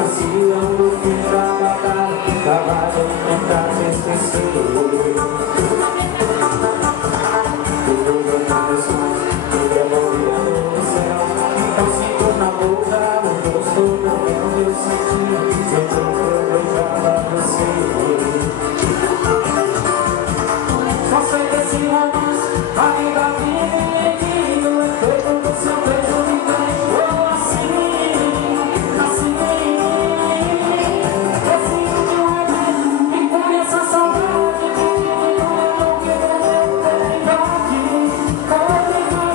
saciando, fim pra matar, trabalho tentar te esquecer. Tudo das emoções que devolvia no céu, consigo na boca, no rosto, no meio eu senti, sempre que eu beijava você. Só sei desse romance, a vida